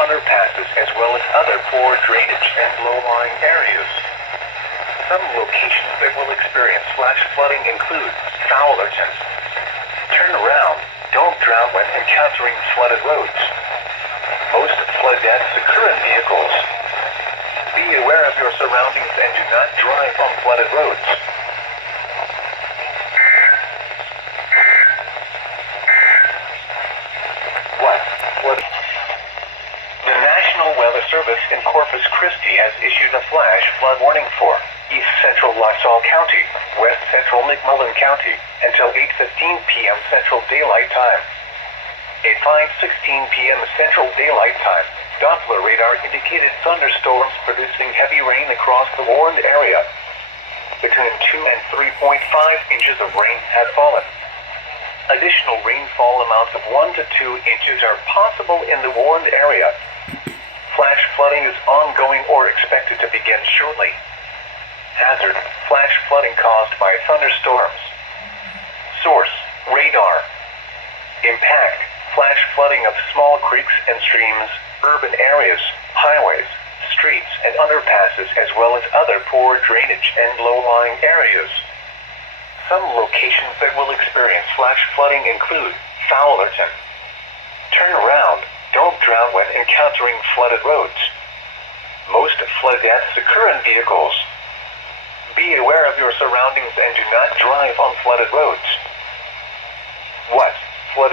underpasses, as well as other poor drainage and low-lying areas. Some locations that will experience flash flooding include Fowlerton. Turn around, don't drown when encountering flooded roads. Most flood deaths occur in vehicles. Be aware of your surroundings and do not drive on flooded roads. What? The National Weather Service in Corpus Christi has issued a flash flood warning for East Central Lasalle County, West Central McMullen County, until 8:15 p.m. Central Daylight Time. At 5:16 p.m. Central Daylight Time, Doppler radar indicated thunderstorms producing heavy rain across the warned area. Between 2 and 3.5 inches of rain have fallen. Additional rainfall amounts of 1 to 2 inches are possible in the warned area. Flash flooding is ongoing or expected to begin shortly. Hazard: flash flooding caused by thunderstorms. Source: radar. Impact: flash flooding of small creeks and streams, urban areas, highways, streets, and underpasses, as well as other poor drainage and low-lying areas. Some locations that will experience flash flooding include Fowlerton. Turn around, don't drown when encountering flooded roads. Most flood deaths occur in vehicles. Be aware of your surroundings and do not drive on flooded roads. What?